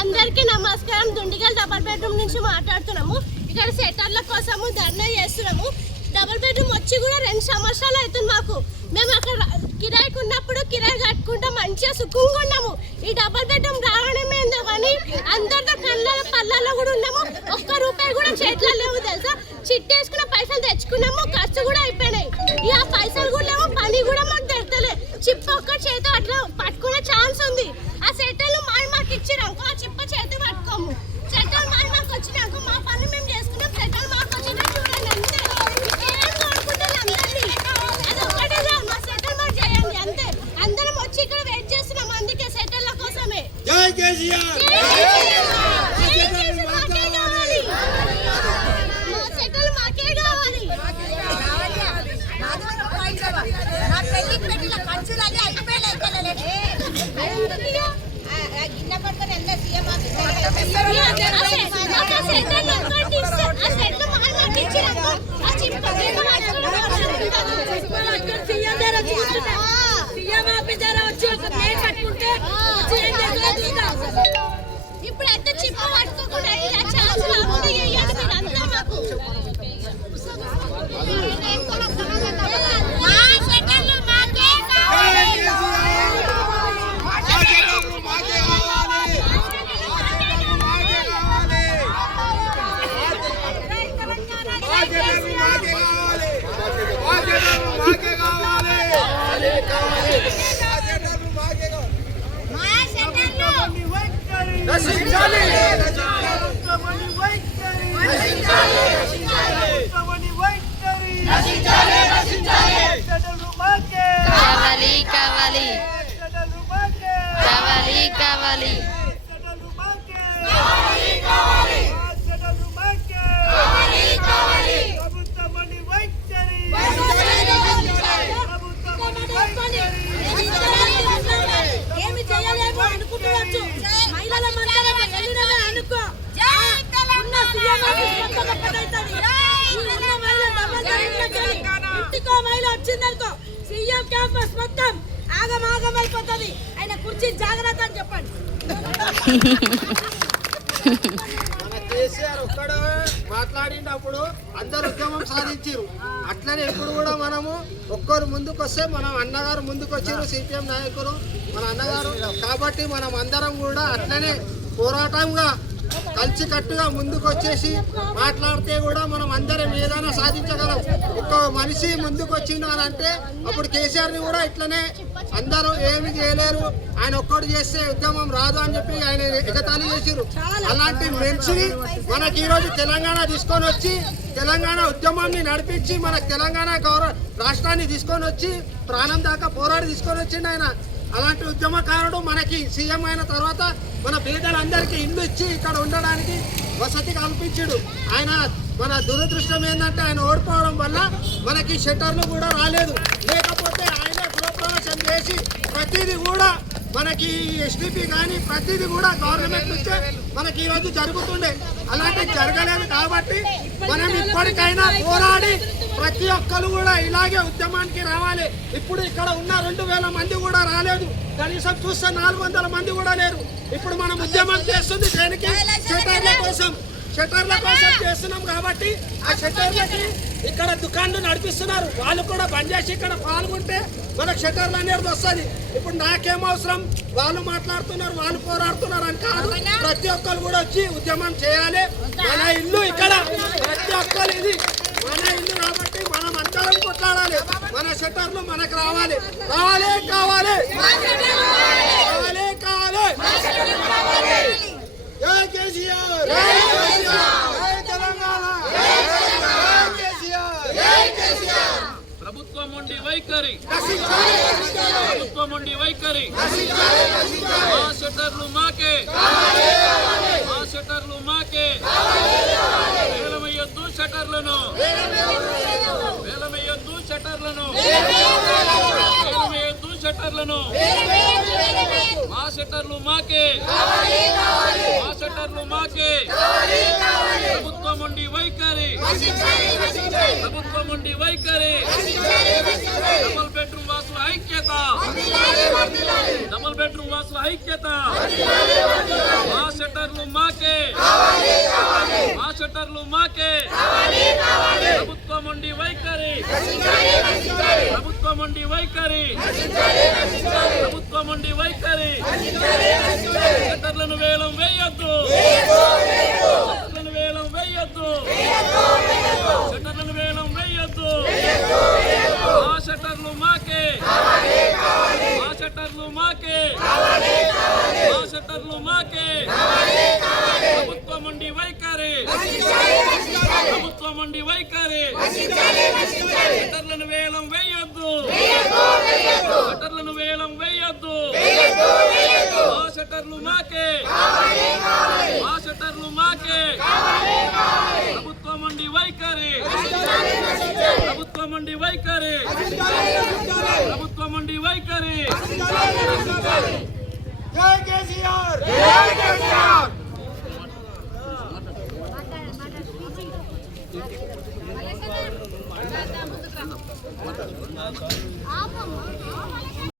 అందరికీ నమస్కారం. Dundigal double bedroom నుంచి మాట్లాడుతున్నాము. ఇక్కడ సెటర్ల కోసము ధర్నా చేస్తున్నాము. డబుల్ బెడ్రూమ్ వచ్చి కూడా 2 సంవత్సరాలు అవుతుంది మాకు. మేము అక్కడ కిరాయికి ఉన్నప్పుడు కిరాయి కట్టుకుంటూ మంచిగా సుఖంగా ఉన్నాము. ఈ డబుల్ బెడ్రూమ్ రావడమేందో కానీ అందరితో కళ్ళ పళ్ళల్లో కూడా ఉన్నాము. ఒక్క రూపాయి కూడా చేతిలో లేవు తెలుసా. చిట్టేసుకున్న పైసలు తెచ్చుకున్నాము, ఖర్చు కూడా అయిపోయినాయి. ఇక ఆ పైసలు కూడా లేవు, పని కూడా మాకు తెరతలే. చిప్ప ఒక్క చేతి అట్లా పట్టుకునే ఛాన్స్ ఉంది. ఆ సెటర్లు మాకు ఇచ్చినాక ఆ చిప్ప చేతి పట్టుకోము. సెటర్లు మాకు వచ్చినాక మా పని మేము చేసుకున్నాం. సెటర్లు మాకు వచ్చినా చూడండి అంతే. ఏం కోరుకుంటారు అందరినీ, అది ఒక్కటే మా సెటల్ మాకు చేయండి అంతే. అందరం వచ్చి ఇక్కడ వెయిట్ చేస్తున్నాం, అందుకే సెటర్ల కోసమే. జై కేసీఆర్. ఇప్పుడు ఎంత చిప్ప పట్టుకోకుండా ఛాన్స్ రాకుండా చేయండి మీరు అంతా మాకు. వచ్చిందనుకో సీఎం క్యాంపస్ మొత్తం ఆగమాగమైపోతుంది. ఆయన కుర్చీ జాగ్రత్త అని చెప్పండి. మన కేసీఆర్ ఒక్కడ మాట్లాడినప్పుడు అందరు ఉద్యమం సాధించారు. అట్లనే ఇప్పుడు కూడా మనము ఒక్కరు ముందుకు వస్తే మనం అన్నగారు ముందుకు వచ్చారు, సిపిఎం నాయకులు మన అన్నగారు. కాబట్టి మనం అందరం కూడా అట్లనే పోరాటంగా కలిసికట్టుగా ముందుకు వచ్చేసి మాట్లాడితే కూడా మనం అందరం ఏదైనా సాధించగలం. ఒక్క మనిషి ముందుకు వచ్చిందంటే అప్పుడు కేసీఆర్ని కూడా ఇట్లనే అందరూ ఏమి చేయలేరు, ఆయన ఒక్కడు చేస్తే ఉద్యమం రాదు అని చెప్పి ఆయన ఎగతాళి చేసిరు. అలాంటి మనిషి మనకి ఈరోజు తెలంగాణ తీసుకొని వచ్చి తెలంగాణ ఉద్యమాన్ని నడిపించి మనకు తెలంగాణ రాష్ట్రాన్ని తీసుకొని వచ్చి ప్రాణం దాకా పోరాడి తీసుకొని వచ్చిండు ఆయన. అలాంటి ఉద్యమకారుడు మనకి సీఎం అయిన తర్వాత మన పేదలందరికీ ఇల్లు ఇచ్చి ఇక్కడ ఉండడానికి వసతి కల్పించాడు ఆయన. మన దురదృష్టం ఏంటంటే ఆయన ఓడిపోవడం వల్ల మనకి షట్టర్లు కూడా రాలేదు. లేకపోతే ఆయన గృహప్రవేశం చేసి ప్రతిదీ కూడా మనకి ఎస్టీపీ కానీ ప్రతిదీ కూడా గవర్నమెంట్ నుంచే మనకి ఈరోజు జరుగుతుండే. అలాంటివి జరగలేదు కాబట్టి మనం ఇప్పటికైనా పోరాడి ప్రతి ఒక్కరు కూడా ఇలాగే ఉద్యమానికి రావాలి. ఇప్పుడు ఇక్కడ ఉన్న 2000 మంది కూడా రాలేదు, కనీసం చూస్తే 400 మంది కూడా లేరు. ఇప్పుడు మనం ఉద్యమం చేస్తుంది దేనికి? షట్టర్ల కోసం చేస్తున్నాం. కాబట్టి ఆ షట్టర్లకి ఇక్కడ దుకాణాలు నడిపిస్తున్నారు, వాళ్ళు కూడా బంద్ చేసి ఇక్కడ పాల్గొంటే మనకు షట్టర్లు అనేది వస్తుంది. ఇప్పుడు నాకేం అవసరం, వాళ్ళు మాట్లాడుతున్నారు, వాళ్ళు పోరాడుతున్నారు అని కాదు. ప్రతి ఒక్కరు కూడా వచ్చి ఉద్యమం చేయాలి. మన ఇల్లు ఇక్కడ, ప్రతి ఒక్కరు ఇది మన ఇల్లు కాబట్టి మనం అందరం కొట్లాడాలి. మన షట్టర్లు మనకు రావాలి. కావాలి. జై కేసీఆర్, జై తెలంగాణ, జై కేసీఆర్. ప్రభుత్వం ఉండి వైఖరి, మా షట్టర్లు మాకే, వేలమయ్యొద్దు షట్టర్లను, మా షట్టర్లు మాకే మా షట్టర్లు మాకే ప్రభుత్వం ఉండి వైఖరి ప్రభుత్వం ఉండి వైఖరి డబుల్ బెడ్రూమ్ వాసుల ఐక్యత డబుల్ బెడ్రూమ్ వాసుల ఐక్యత మా షట్టర్లు మాకే మా షట్టర్లు మాకే ప్రభుత్వం ఉండి వైఖరి ప్రభుత్వం ఉండి వైఖరి ప్రభుత్వం ఉండి వైఖరి షట్టర్లను వేలం వేయొద్దు షట్టర్లను వేలం వేయొద్దు షట్టర్లను వేలం వేయొద్దు మా షట్టర్లు మాకే మా షట్టర్లు మాకే మా షట్టర్లు మాకే ప్రభుత్వం ఉండి వైఖరి ప్రభుత్వం ఉండి వైఖరి షట్టర్లను వేలం వేయొద్దు షట్టర్లను వేలం వేయొద్దు మా షట్టర్లు మాకే మా షట్టర్లు మాకే ప్రభుత్వం ఉండి వైఖరి ప్రభుత్వం ఉండి వైఖరి ప్రభుత్వం ఉండి వైఖరి జై కేసీఆర్